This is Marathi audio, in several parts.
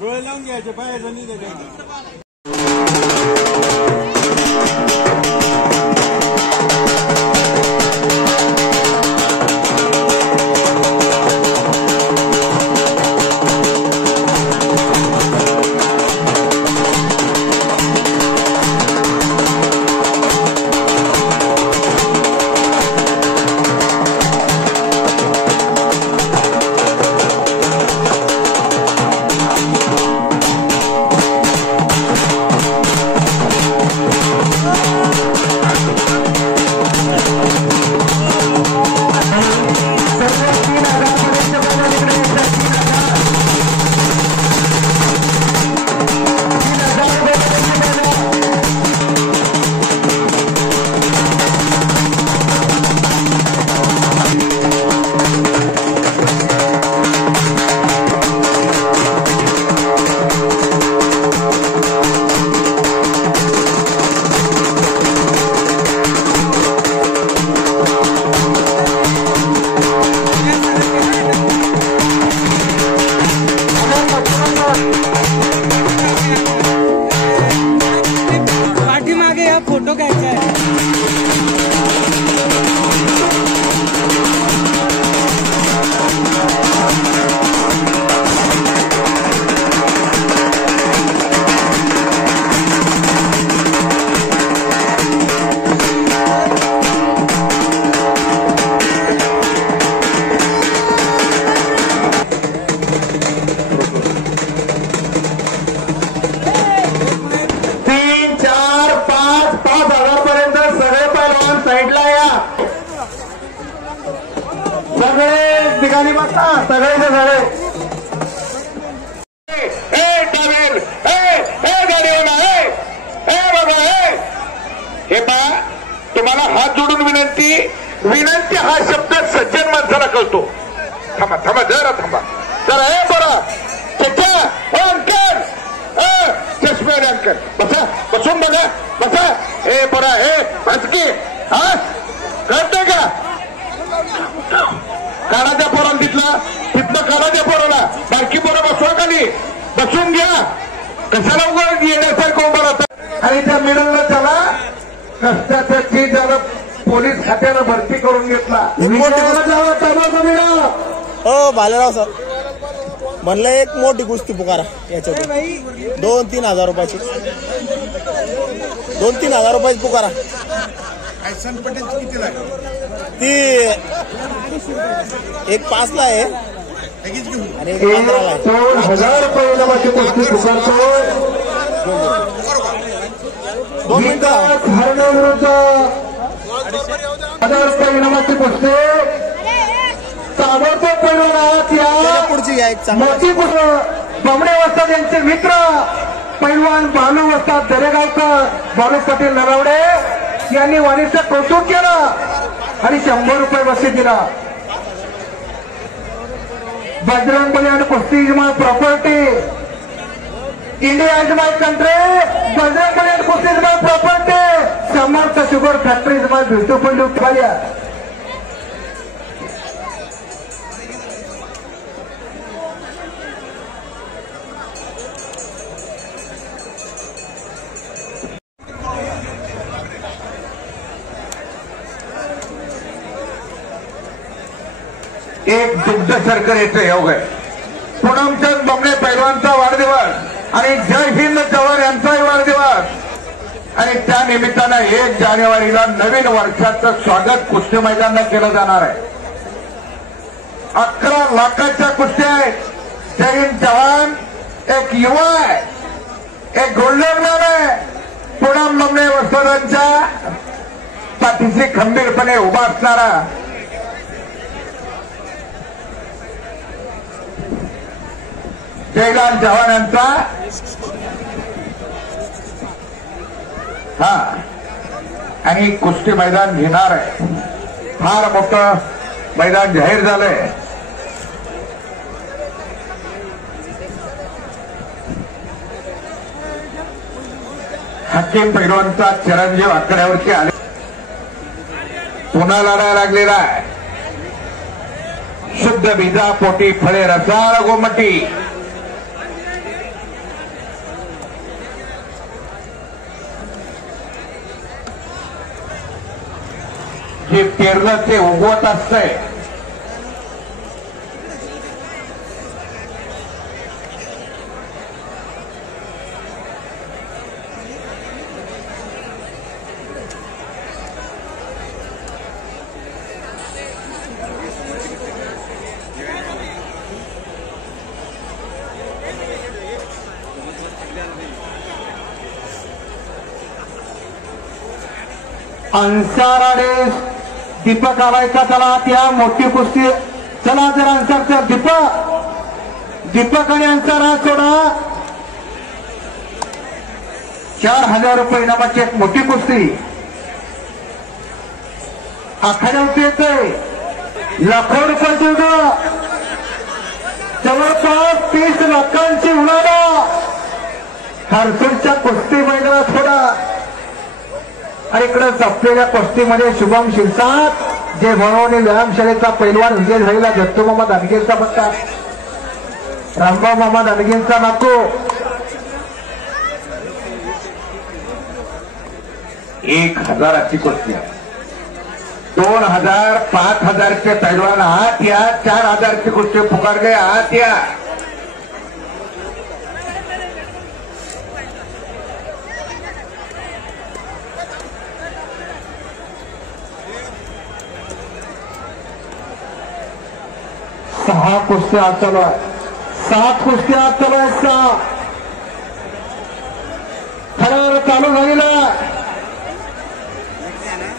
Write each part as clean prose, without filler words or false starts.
डोळे लावून घ्यायचे बाहेर नाही द्यायचे. तुम्हाला हात जोडून विनंती विनंती हा शब्द सज्जन माणसाला कळतो. थांबा थांबा जरा थांबा जरा हे बरा चचा अंकल चष्मे अंकल बसा बसून बघा बसा हे बरा हे बसकी हा कळतंय का कानाच्या पोराला तिथनं कानाच्या पोराला बारकी पोरं बसवा खाली बसून घ्या कशाला उघड येण्यासारखं उभं राहतं आणि त्या मिडलला त्याला कष्टाचं चीज झालं पोलीस खात्यानं भरती करून घेतला. हो भालेराव सर म्हणलं एक मोठी कुस्ती पुकारा याच्यात 2-3 हजार रुपयाची 2-3 हजार रुपयाची पुकारा. ती एक 5 ला आहे आणि एक 15 ला आहे. 2,000 रुपये इनामाची कुस्ती पुकारतोय. 2 मिनिटं विरुद्ध 1,000 रुपये इनामाची कुस्ती ताबडतोब पैलवान आहात या पुढची घ्या एक मोठी बमणे वस्ताद यांचे मित्र पैलवान बालू वस्ताद दरेगावकर बालू पाटील नरवडे यांनी वाणीचं कौतुक केलं आणि 100 रुपये बक्षीस दिला. बजरंग बली आणि कुस्ती इजमाल property India is my country Bajrang Bali आणि कुस्ती इजमाल प्रॉपर्टी समर्थ शुगर फॅक्टरी इजमाल ब्युटिफुल उठवाल्या. एक दुग्ध शर्कर येथे योग आहे. पूनमचंद बमणे पैलवानचा वाढदिवस आणि जय हिंद जवान यांचाही वाढदिवस आणि त्या निमित्तानं 1 जानेवारीला नवीन वर्षाचं स्वागत कुस्ती मैदानात केलं जाणार आहे. 11 लाखाच्या कुस्त्या आहेत. जय हिंद जवान एक युवा आहे एक गोल्डन मॅन आहे. पूनम बमणे वस्तादांच्या पाठीशी खंबीरपणे उभा असणारा जयलाल जवान यांचा हा आणि कुस्ती मैदान घेणार आहे. फार मोठं मैदान जाहीर झालंय. हकीम पैलवानचा चिरंजीव आकड्यावरती आले. पुन्हा लढायला लागलेला आहे. शुद्ध बीजा पोटी फळे रसाळ गोमटी जे पेरलं ते उगवत असतंय. अन्साराडे दीपक आलाय का? चला त्या मोठी कुस्ती. चला जर अन्सारचा दीपक आणि अन्सारा सोडा. 4000 रुपये इनामाची एक मोठी कुस्ती आखाड्यावरती येते. लाखो रुपयाची उद्या जवळपास 30 लाखांची उलाढा हरसूरच्या कुस्ती मैदानात थोडा. आणि इकडे जपलेल्या कुस्तीमध्ये शुभम शिरसाट जे भरवणी व्यायामशाळेचा पैलवान विजय झालेला दत्तू मामा दानगेंचा पत्ता, रामभाऊ मामा दानगेंचा नाको. 1000ची कुस्ती. 2000 5000चे पैलवान आत या. 4000ची कुस्ती पुकारले आत या. सहा कुस्त्या आत चालू आहे. 7 कुस्त्या आत चालू आहे. 6 थरार चालू झालेला.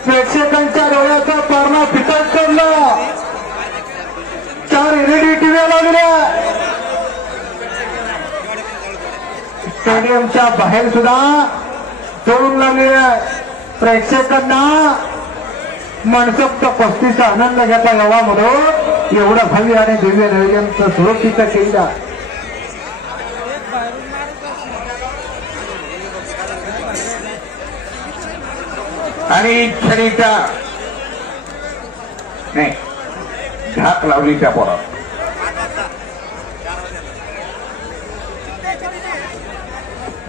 प्रेक्षकांच्या डोळ्याचा पारणा फिटत सोडला. 4 LED टीव्ही लागल्या. स्टेडियमच्या बाहेर सुद्धा जोडून लागलेल्या प्रेक्षकांना मनसोक्त कुस्तीचा आनंद घेता यावा म्हणून एवढं भव्य आणि दिव्य नियोजन सुरक्षित केलं. आणि क्षणीच्या नाही झाक लावली त्या पोरात.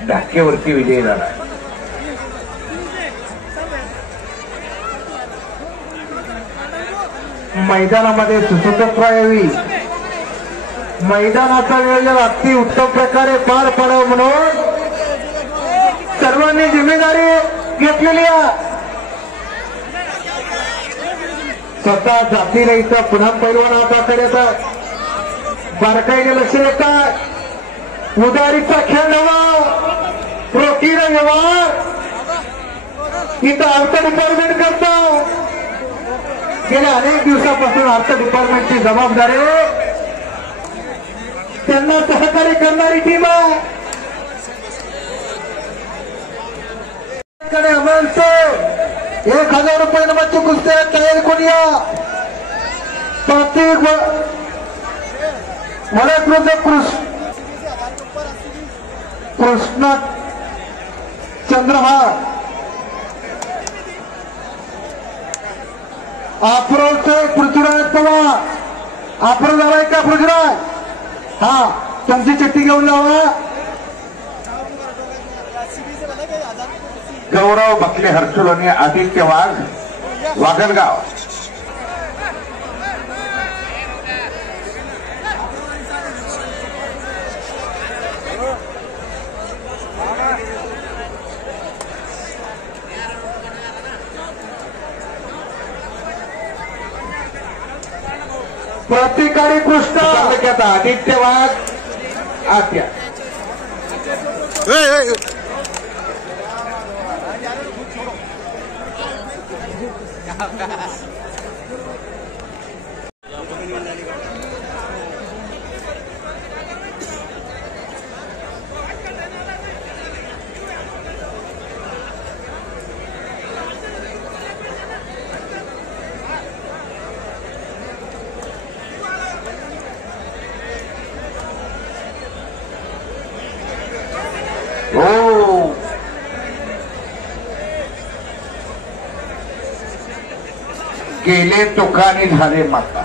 ढाकेवरती विजय झाला. मैदानामध्ये सुसूत्रता यावी, मैदानाचं नियोजन अगदी उत्तम प्रकारे पार पडावं म्हणून सर्वांनी जिम्मेदारी घेतलेली आहे. स्वतः जातीला इथं पुन्हा पैलवान हाताकडे येतात. बारकाईने लक्ष देतात. उदारीचा खेळ नवा, रोखीला व्यवहार इथं अर्थ डिपार्टमेंट करतात. गेल्या अनेक दिवसापासून अर्थ डिपार्टमेंटची जबाबदारी त्यांना सहकार्य करणारी टीम आहे. अमांतो 1000 रुपये नंबरची कुस्ती तयारी कोणी या. प्रत्येक कृष्ण चंद्रहार अप्रोलचे पृथ्वीराज पवार. अप्रोल झालाय का पृथ्वीराज? हा, तुमची चिठ्ठी घेऊन जावा. गौरव बकले हर्सुल आणि आदित्य वाघ वागलगाव. प्रतिकारी कृष्ण तालुक्यात आदित्य वाघ आत्या. गेले तुकानी झाले माता.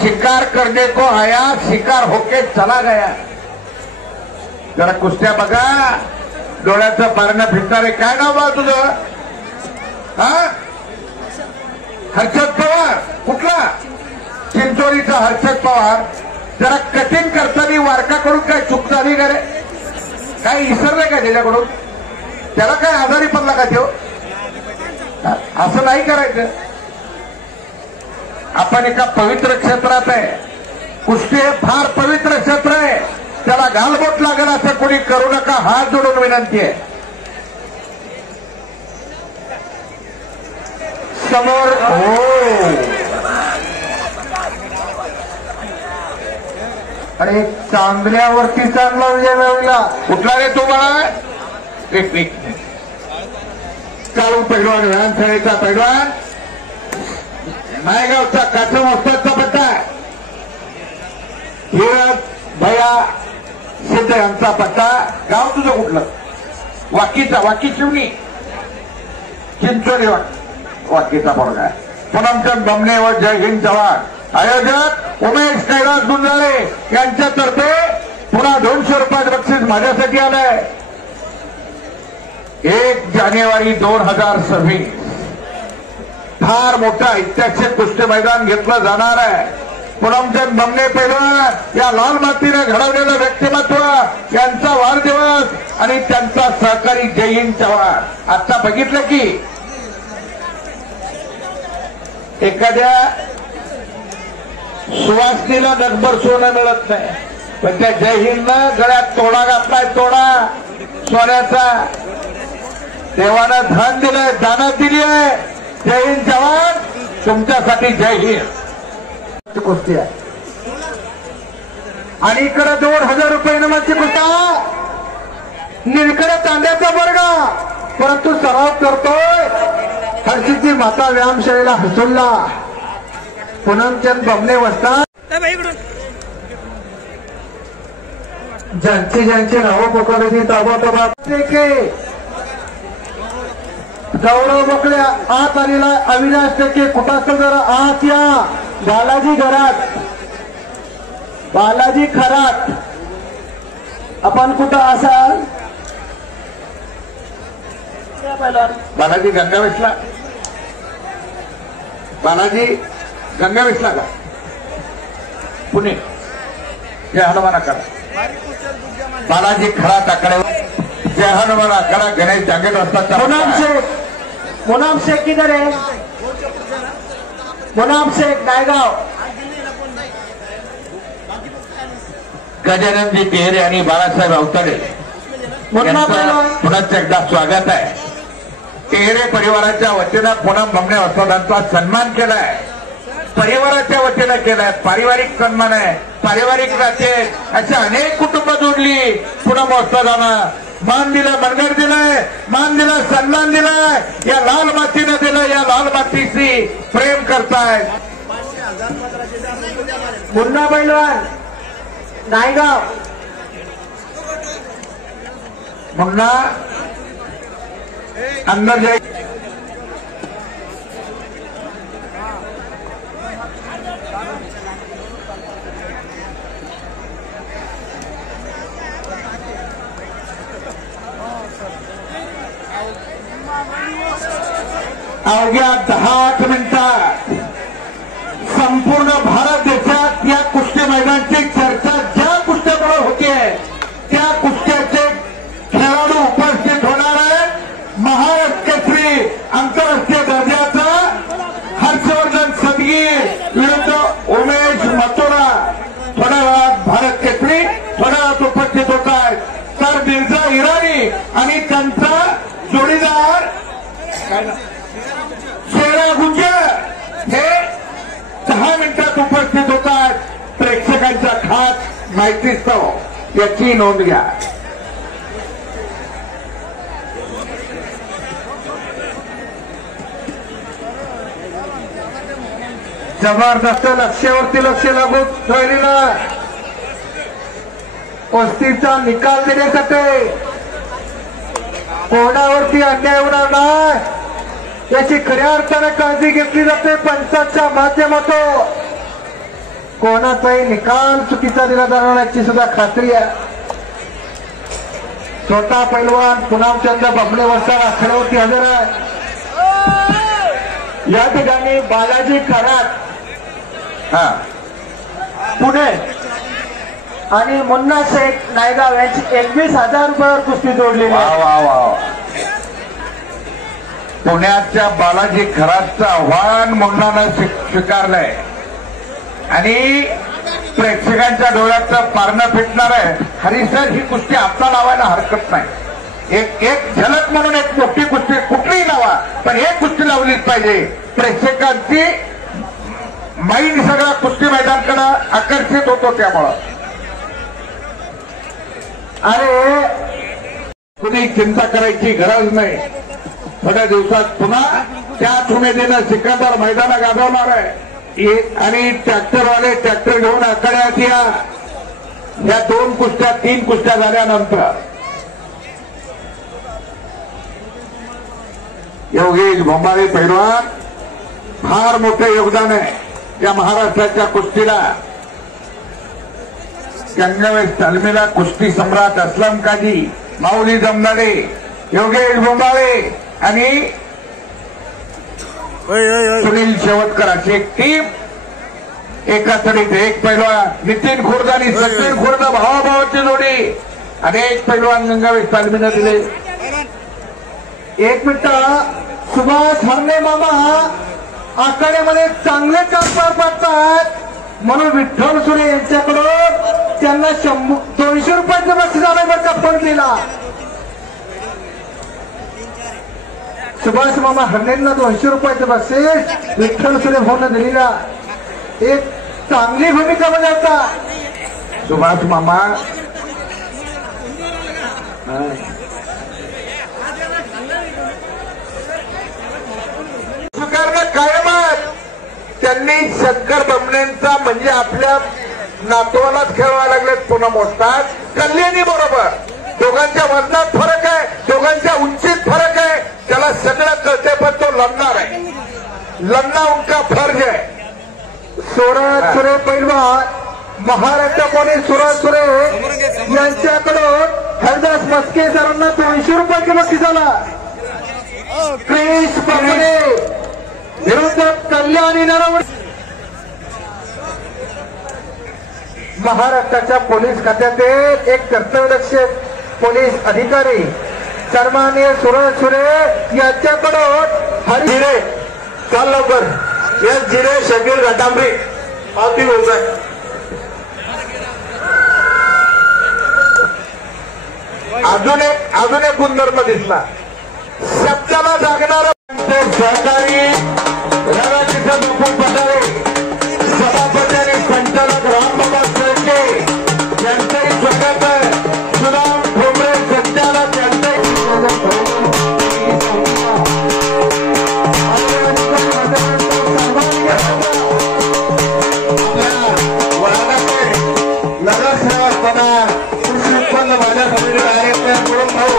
शिकार करने को आया, शिकार होके चला गया. जरा कुस्त्या बघा. डोळ्याचं पारणं फिरणारे. काय नाव बा तुझं? हा, हर्षद पवार कुठला चिंचोलीचा हर्षद पवार जरा कठीण करताना वारकाकडून काय चूक झाली का रे? काय विसरलंय का त्याच्याकडून? त्याला काय आजारी पडला का तो? असं नाही करायचं. आपण एका पवित्र क्षेत्रात आहे. कुस्ती हे फार पवित्र क्षेत्र आहे. त्याला गालबोट लागेल असं कोणी करू नका. हात जोडून विनंती आहे. समोर आणि चांगल्यावरती चांगला विजय मिळवला. कुठला रे तो मला? एक चालू पैलवान विधानसभेचा पैलवान नायगावचा कासम वस्तादचा पट्टा हिरज भया सिद्ध यांचा पट्टा. गाव तुझं कुठलं? वाकी शिवणी चिंचोली वाकीचा पोरगा पूनमचंद बमणे व जय हिंद जवान. आयोजक उमेश कैलास गुंजाळे यांच्यातर्फे पुन्हा 200 रुपयाचं बक्षीस माझ्यासाठी आलंय. 1 जानेवारी 2026 फार मोठं ऐतिहासिक कुस्ती मैदान घेतलं जाणार आहे. पूनमचंद बमणे पैलवान या लाल मातीने घडवलेलं व्यक्तिमत्व यांचा वाढदिवस आणि त्यांचा सहकारी जय हिंद जवान. आता बघितलं की एखाद्या सुवासनीला नगभर सोनं मिळत नाही, पण त्या जय हिंदनं गळ्यात तोडा घातलाय. तोडा सोन्याचा. देवानं धन दिलंय, दानत दिली आहे. जय हिंद जवान, तुमच्यासाठी जय हिंद. कुस्ती आहे आणि इकडे 2000 रुपये नमाची कुस्ता. निळकडे तांड्याचा वर्गा परंतु सराव करतोय हर्षीची माता व्यायामशाळेला हसुल्ला. पूनमचंद बमणे वस्ताद ज्यांची नावं पुकारली ताबोतोबात गौरव बकड्या आत आलेला. अविनाश टेके कुठं असेल जरा आत या. बालाजी घरात, बालाजी खरात, आपण कुठं असाल? बालाजी गंगावेशला. बालाजी गंगावेशला का? पुणे. जय हनुमान आकडा बालाजी खरात आकड्यावर जय हनुमान आकडा गणेश जांगेट असतात. मुनाम शेख किधर है? मुनाम शेख नायगाव. गजाननजी पेहरे आणि बाळासाहेब अवताडे यांचं पुन्हा एकदा स्वागत आहे. पेहरे परिवाराच्या वतीनं पूनम बमणे वस्तादांचा सन्मान केलाय. परिवाराच्या वतीनं केलाय. पारिवारिक सन्मान आहे, पारिवारिक नाते. अशा अनेक कुटुंब जोडली. पूनम वस्तादानं मान दिला, मनगड दिलाय, मान दिला, सन्मान दिलाय. या लाल मातीनं दिलं. या लाल मातीशी प्रेम करताय. मुन्ना पैलवान नायगाव. मुन्ना अंदर जाए. अवघ्या 10 मिनिटात संपूर्ण भारत देशात या कुस्ती मैदानाची चर्चा ज्या कुस्त्यामुळे होती आहे त्या कुस्त्याचे खेळाडू उपस्थित होणार आहेत. महाराष्ट्र केसरी आंतरराष्ट्रीय दर्जाचा हर्षवर्धन सदगीर विरुद्ध उमेश मथुरा. थोड्या वेळात भारत केसरी थोड्या वेळात उपस्थित होत आहेत. तर मिर्झा इराणी आणि त्यांचा जोडीदार शेरा गुंजर हे 10 मिनिटात उपस्थित होतात. प्रेक्षकांच्या खास माहितीस्तव याची नोंद घ्या. जबरदस्त लक्ष्यावरती लक्ष लागून राहिलेला कुस्तीचा निकाल देण्यासाठी कोणावरती अन्याय होणार नाही याची खऱ्या अर्थाने काळजी घेतली जाते. पंचांच्या माध्यमातून कोणाचाही निकाल चुकीचा दिला जाणार याची सुद्धा खात्री आहे. छोटा पैलवान पूनमचंद बमणे वस्ताद आखाड्यावरती हजर आहे. या ठिकाणी बालाजी खरात हा पुणे आणि मुन्ना शेख नायगाव यांची 21,000 रुपयावर कुस्ती जोडलेली वा आहे. वा वा. पुण्याच्या बालाजी खरातचं आव्हान मुन्नानं स्वीकारलंय आणि प्रेक्षकांच्या डोळ्याचं पारणं फिटणार आहे. हरी सर, ही कुस्ती आता लावायला हरकत नाही. एक झलक म्हणून एक मोठी कुस्ती कुठलीही लावा, पण एक कुस्ती लावलीच पाहिजे. प्रेक्षकांची माइंड सगळा कुस्ती मैदानाकडे आकर्षित होतो. त्यामुळं अरे कुणी चिंता करायची गरज नाही. थोड्या दिवसात पुन्हा त्याच उमेदीनं सिकंदर मैदाना गाजवणार आहे आणि ट्रॅक्टरवाले ट्रॅक्टर घेऊन आखाड्यात या 2 कुस्त्या 3 कुस्त्या झाल्यानंतर योगेश भोंबाळे पैलवान फार मोठं योगदान आहे या महाराष्ट्राच्या कुस्तीला. गंगावेश तालमीला कुस्ती सम्राट असलम काजी, माऊली जमनाडे, योगेश भोंबाळे आणि सुनील शेवटकर अशी एक टीम. एका तडीत एक पैलवान नितीन खुर्द आणि सचिन खुर्द भावाभावाची जोडी. अनेक पैलवान गंगावेश तालमीनं दिले. 1 मिनिट. सुभाष हरणे मामा आखाड्यामध्ये चांगले काम पार पाडतात म्हणून विठ्ठल सुरे यांच्याकडून त्यांना 200 रुपयाचं बक्षीस आलं बरं का फोन केला. सुभाष मामा हरणेंना 200 रुपयाचं बक्षीस विठ्ठल सुरे फोन दिलेला. एक चांगली भूमिका बजावता सुभाष मामा. स्वीकारणं कायमच. त्यांनी शंकर बमणेंचा म्हणजे आपल्या नातवालाच खेळवायला लागलेत पुन्हा मोजतात. कल्याणी बरोबर दोघांच्या वजनात फरक आहे, दोघांच्या उंचीत फरक आहे. त्याला सगळं कळते पण तो लढणार आहे. लढणं उनका फर्ज आहे. सुरज सुरे पैलवान महाराष्ट्र पोलीस सुरज सुरे यांच्याकडून हरदास मस्के सरांना 200 रुपयाचं बक्षीस आला. क्रिश बमणे विरुद्ध कल्याणी नरवणे. महाराष्ट्राच्या पोलीस खात्यातील एक कर्तव्यदक्ष पोलीस अधिकारी सन्माननीय सुरज सुरे यांच्याकडून हरी जिरे चाल लवकर. एस जिरे शकील घटांबरी पावती घेऊन जाय. अजून एक गुणधर्म दिसला. शब्दाला जागणारा सहकारी राधाकिशन बापू पठारे, सभापती आणि संचालक रामबाबा शेळके यांचंही स्वागत आहे. सुदाम ठोंबरे संचालक यांचंही नगरसेवक पदा कृषी उत्पन्न बाजार समिती डायरेक्टर गुरुम भाऊ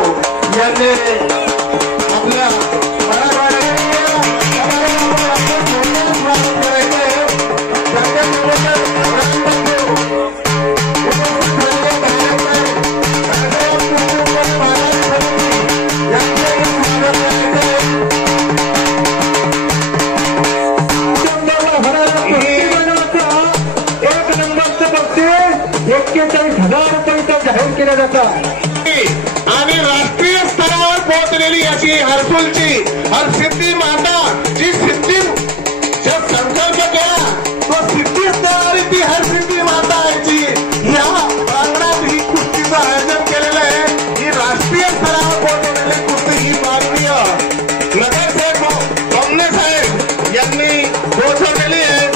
यांनी आपल्या आणि राष्ट्रीय स्तरावर पोहोचलेली अशी हरसूलची हरसिद्धी माता जी सिद्धी जो संकल्प केला तो सिद्धी स्तरावरील ती हरसिद्धी माता याची या प्रांगणात ही कुस्तीचं आयोजन केलेलं आहे. ही राष्ट्रीय स्तरावर पोहोचलेली कुस्ती ही माननीय नगरसेवक बमणे साहेब यांनी पोहोचवलेली आहे.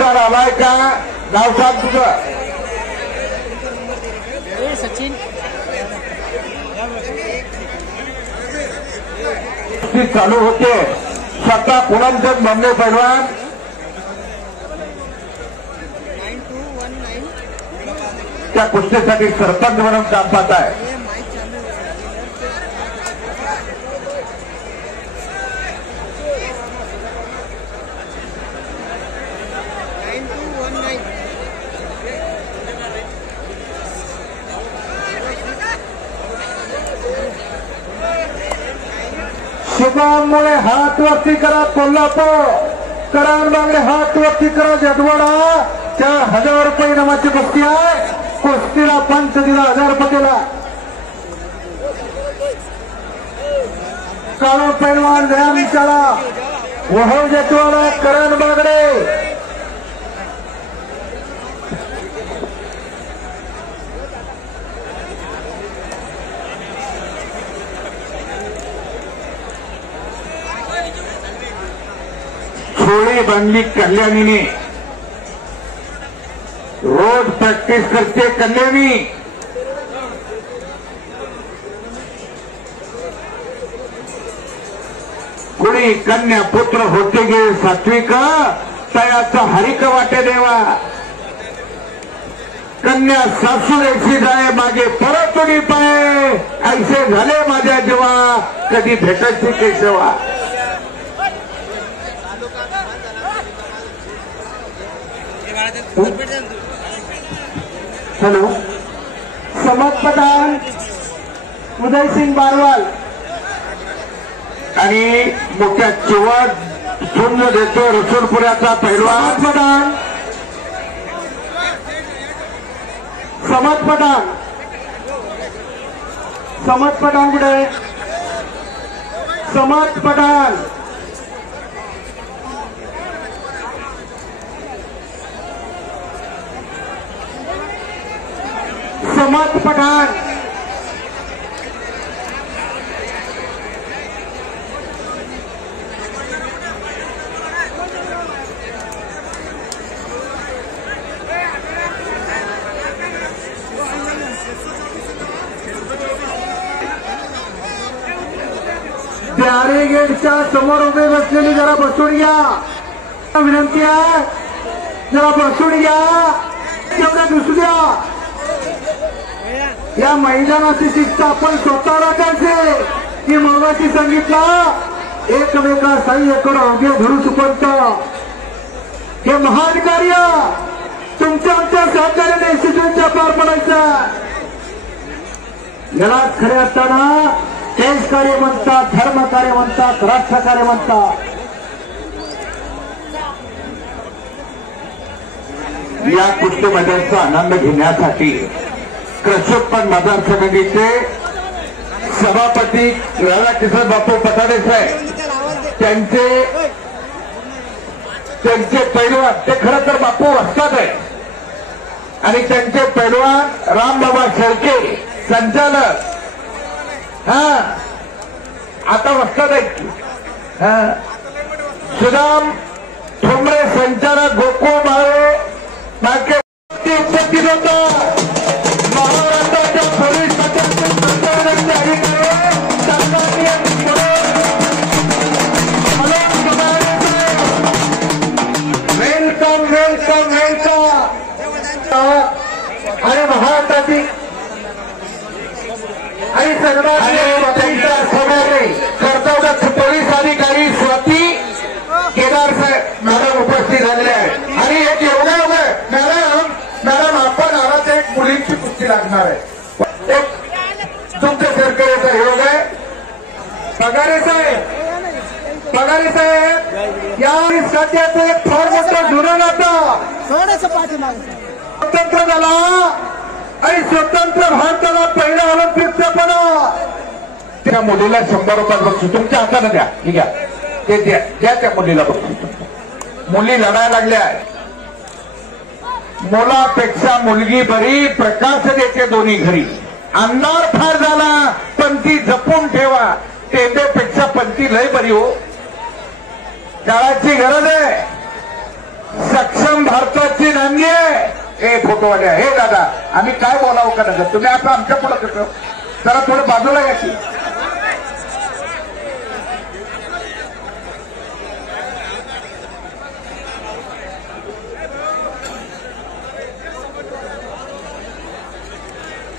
आलाय का नाव सांग तुझं. सचिन चालू होते. स्वतः पूनमचंद बमणे पैलवान त्या कुस्तीसाठी सरपंच म्हणून काम पाहत आहे. शुभ शुभममुळे हात वरती करा कोल्हापूर, करण बांगडे हात वरती करा जगवाडा. 4000 रुपये इनामाची कुस्ती आहे. कुस्तीला पंच दिला 1000 रुपये दिला. काळू पैलवान व्यायामशाळा वहव जगवाडा करण बांगडे. छोळे बांधली कल्याणीने, रोज प्रॅक्टिस करते कल्याणी. कुणी कन्या पुत्र होते गे सात्विक, तयाचा हरिक वाटे देवा. कन्या सासूरेशी जाय मागे परत उडी पाय, ऐसे झाले माझ्या जीवा कधी भेटायची केशवा. हॅलो, समद पठाण उदयसिंग बारवाल आणि मोठ्या चिवट सुंद देतो रसूलपुऱ्याचा पैलवान पठाण. समद पठाण, समद पठाण कुठे? समद पठाण. समद पठाण. बॅरिगेडच्या समोर उभे बसलेली जरा बसून घ्या, विनंती आहे. जरा बसून घ्या, तेवढं दिसू द्या. या मैदानाची शिस्त आपण स्वतः राखायचे की मगाशी सांगितलं एकमेका सहाय्यकडे अवघे धरू सुपंत. हे महान कार्य तुमच्या आमच्या सहकार्याने यशस्वीच्या पार पडायचं. याला खरे असताना देश कार्य म्हणतात, धर्म कार्य म्हणतात, राष्ट्र कार्य म्हणतात. या कुस्ती मैदानाचा आनंद घेण्यासाठी कृषी उत्पन्न बाजार समितीचे सभापती राधाकिशन बापू पठाडे साहेब, त्यांचे पैलवान, ते खरं तर बापू वस्ताद आहे, आणि त्यांचे पैलवान रामबाबा शेळके संचालक, आता वस्ताद आहेत. सुदाम ठोंबरे संचालक, गोकुळ माळे बाकी उपस्थित होता. महाराष्ट्राच्या पोलीस खात्याचे संचालक अधिकारी सन्माननीय वेलकम वेलकम वेलकम. आणि महाराष्ट्राची आणि त्यांच्या समोर कर्तव्यदक्ष पोलीस अधिकारी स्वाती केदार साहेब मॅडम उपस्थित झालेले आहेत. आणि एक एवढं मॅडम आपण आलाच एक मुलींची कुस्ती लागणार आहे. एक तुमच्या सरकारचा योग आहे. पगारे साहेब या सध्याचं एक फार मोठं धोरण आता स्वतंत्र झाला आणि स्वतंत्र भारताला पहिला ऑलिम्पिकचा पण त्या मुलीला 100 रुपये बक्षीस तुमच्या हाताने द्या. ठीक आहे, ते द्या त्या मुलीला बक्षीस. मुली लढायला लागल्या. मुलापेक्षा मुलगी बरी, प्रकाश देते दोन्ही घरी. अंधार फार झाला पण ती जपून ठेवा, टेंबेपेक्षा पंती लय बरी हो. काळाची गरज आहे, सक्षम भारताची नांदी आहे. हे फोटोवाल्या, हे दादा आम्ही काय बोलावं का नका, तुम्ही आता आमच्या पुढं कसं जरा थोडं बाजूला या की.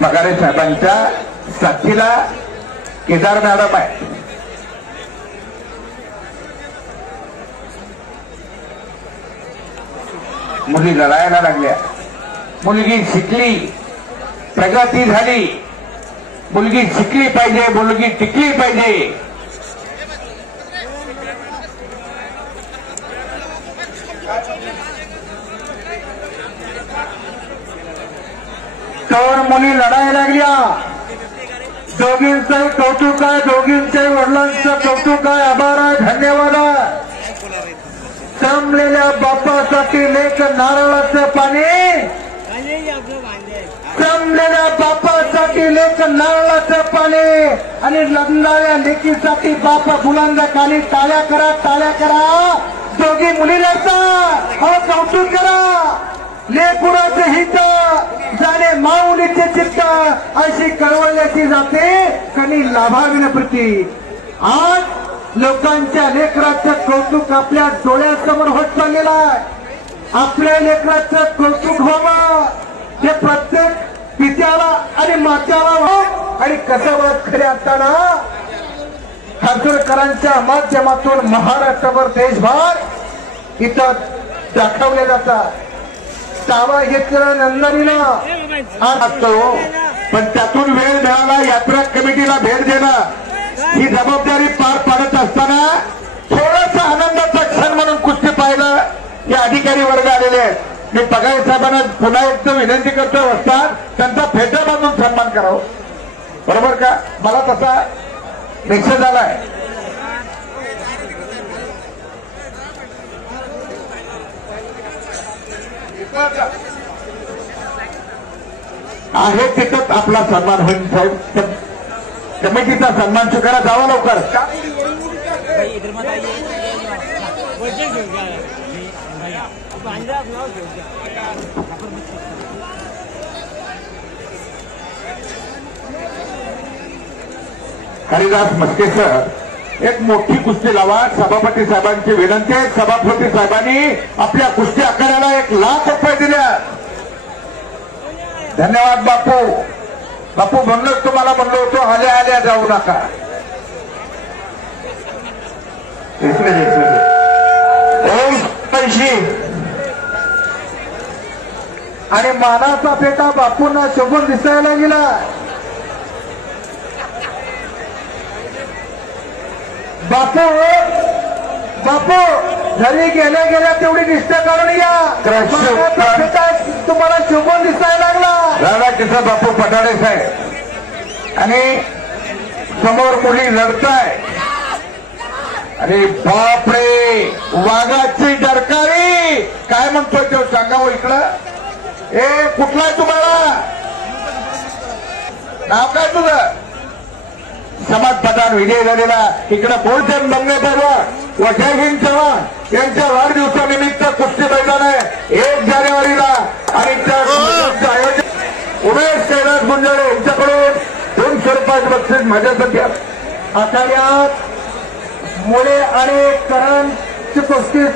पगारे साहेबांच्या साथीला केदार मॅडम आहे. मुली लढायला लागल्या. मुलगी शिकली, प्रगती झाली. मुलगी शिकली पाहिजे, मुलगी टिकली पाहिजे. तर मुली लढायला लागल्या. दोघींचंही कौतुक आहे, दोघींच्याही वडिलांचं कौतुक आहे. आभार आहे, धन्यवाद आहे. जमलेल्या बापासाठी लेक नारळाचं पाणी, जमलेल्या बापासाठी लेक नारळाचं पाणी आणि लग्नाऱ्या लेकीसाठी बाप बुलंद खाली टाळ्या करा, टाळ्या करा. दोघी मुली लढतात, हो कौतुक करा. लेकुराचे हित जाणे माऊलीचे चित्त अशी कळवल्याची जाते कणी लाभाविन प्रती. आज लोकांच्या लेकराचं कौतुक आपल्या डोळ्यासमोर होत चाललेलं आहे. आपल्या लेकराचं कौतुक व्हावं हे प्रत्येक पित्याला आणि मात्याला व्हावं. आणि कसं वळत खरे असताना हरसुळकरांच्या माध्यमातून महाराष्ट्रभर देशभर इथं दाखवले जातात. ताबा घेतलेला नंदनीला असतो, पण त्यातून वेळ मिळाला यात्रा कमिटीला भेट देणं ही जबाबदारी पार पाडत असताना थोडासा आनंदाचा क्षण म्हणून कुस्ती पाहिलं हे अधिकारी वर्ग आलेले आहेत. मी पगार साहेबांना पुन्हा एकदा विनंती करतो, असतात त्यांचा फेटा बांधून सन्मान करावं. बरोबर का? मला तसा मेसेज आलाय. आहे तिथंच आपला सन्मान होईल साहेब. कमिटीचा सन्मान स्वीकारा, जावा लवकर. हरिदास मस्के सर, एक मोठी कुस्ती लावा. सभापती साहेबांची विनंती आहे. सभापती साहेबांनी आपल्या कुस्ती आखाड्याला 1 लाख रुपये दिले. धन्यवाद बापू. बापू म्हणूनच तुम्हाला म्हणलो होतो आल्या आल्या जाऊ नका. आणि मानाचा फेटा बापूंना शोभून दिसायला गेला. बापू बापू घरी गेल्या गेल्या तेवढी निष्ठा काढून या. फेटा तुम्हाला शोभून दिसायला लागला. राणा किसन बापू पठाडे साहेब आणि समोर मुली लढताय. अरे बापरे, वाघाची डरकारी काय म्हणतोय तो सांगावं इकडं. ए कुठला आहे तुम्हाला, नाव काय तुझं? समाज प्रधान विजय झालेला इकडे बोलते बंगले परवा वजाहीन चव्हाण यांच्या वाढदिवसानिमित्त कुस्ती मैदान आहे 1 जानेवारीला. आणि त्या आयोजक उमेश कैलास गुंजाळे यांच्याकडून 200 रुपयाचं बक्षीस माझ्यासाठी. आखाड्यात मुले आणि करणची कुस्ती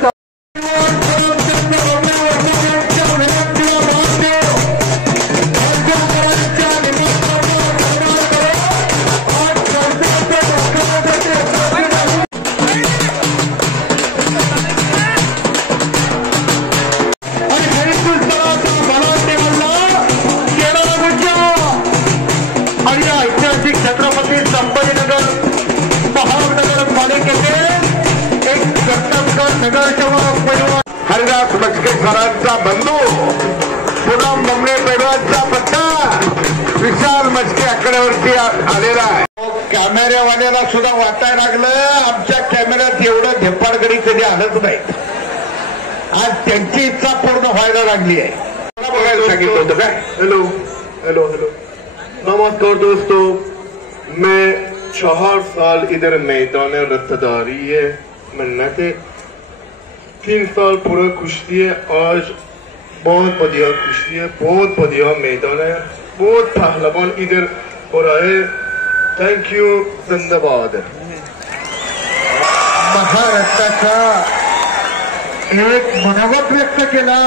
छत्रपती संभाजीनगर महानगरपालिकेचे एक कर्तव्य नगरसेवक हरिदास मस्के सरांचा बंधू पूनम बमणे पैलवानचा पत्ता विशाल मस्के आकड्यावरती आलेला आहे. कॅमेऱ्यावाल्याला सुद्धा वाटायला लागलं आमच्या कॅमेऱ्यात एवढं धेपाडगडी कधी आलंच नाही. आज त्यांची इच्छा पूर्ण व्हायला लागली आहे. बघायला सांगितलं होतं काय. हेलो हेलो हेलो नमस्कार दोस्तों, मैं 4 साल इधर मैदान रत्तदारी है मन्नत है. 3 साल पूरा कुश्ती है. आज बहुत बढ़िया कुश्ती है, बहुत बढ़िया मैदान है, बहुत पहलवान इधर हो रहा है. थैंक यू, जिंदाबाद. महाराष्ट्राचा एक मनोगत व्यक्त केला.